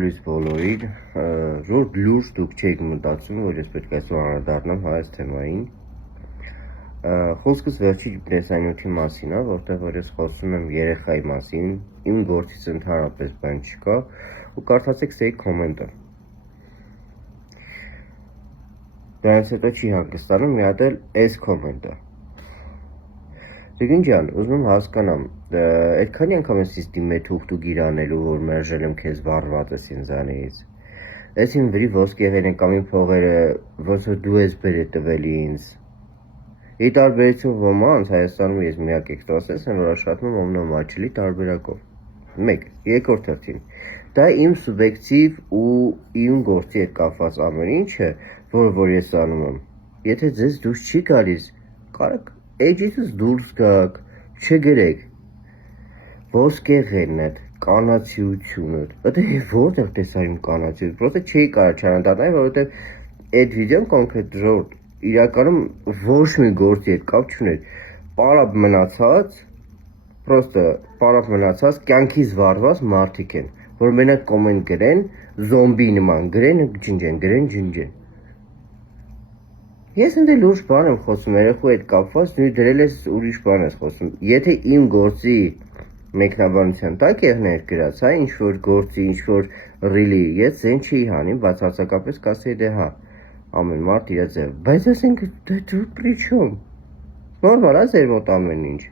Բարելույթ բոլորին, որ լուրջ դուք չեք մտածում, որ ես պետք է այսօր անդրադառնամ այս թեմային։ Խոսքս վերջի տեսանյութի մասին է, որտեղ որ ես խոսում եմ երեխայի մասին, իմ գործից ընդհանրապես բան չկա, ու կարդացեք սեի կոմենտը։ Դրանից հետո չի հանգստանում մի հատ էլ այս կոմենտը։ Տիկին ջան, ուզում եմ հասկանամ, այդքանի անգամ ես ինձ դիմել թուղթ ու գիրանելու, որ մերժել եմ քեզ վառված ես ինձանից։ Այս իմ վրի ոսկեղենը կամ իմ փողերը, ոնց որ դու ես բերել տվել ինձ։ Ի տարբերություն ոմանց Հայաստանում ես միակ էքստրասենս եմ, որ աշխատում եմ ամենամատչելի տարբերակով։ 1. Երկրորդ հերթին, դա իմ սուբյեկտիվ ու իմ գործի հետ կապված ամեն ինչ է, որ ես անում եմ։ Եթե ձեզ դուրս չի գալիս, կարեք էջիցս դուրս գաք, չգրեք, ոսկեղենդ, կանացիությունդ, որտեղ տեսա իմ կանացիություն, պրոստը չէի կարա չանադառնալ, որովհետև այդ վիդեոն կոնկրետ ժորդ, իրականում ոչ մի գործի հետ կապ չուներ, պարապ մնացած, կյանքից վարված մարդիկ են, որ մենակ կոմենտ գրեն, զոմբի նման գրեն, ջնջեն։ Ես ընդ լուրջ բան եմ խոսում, երեխու հետ կապված, նույն դրել ես ուրիշ բան ես խոսում։ Եթե իմ գործի մեկնաբանության տակ եղներ գրած, հա, ինչ-որ գործի, ինչ-որ ռիլի, ես ձեն չի հանի, բացարձակապես կասեի դե հա, ամեն մարդ իր ձև, բայց ասենք դե դու պրի չոմ, նորմալ է ձեր մոտ ամեն ինչ։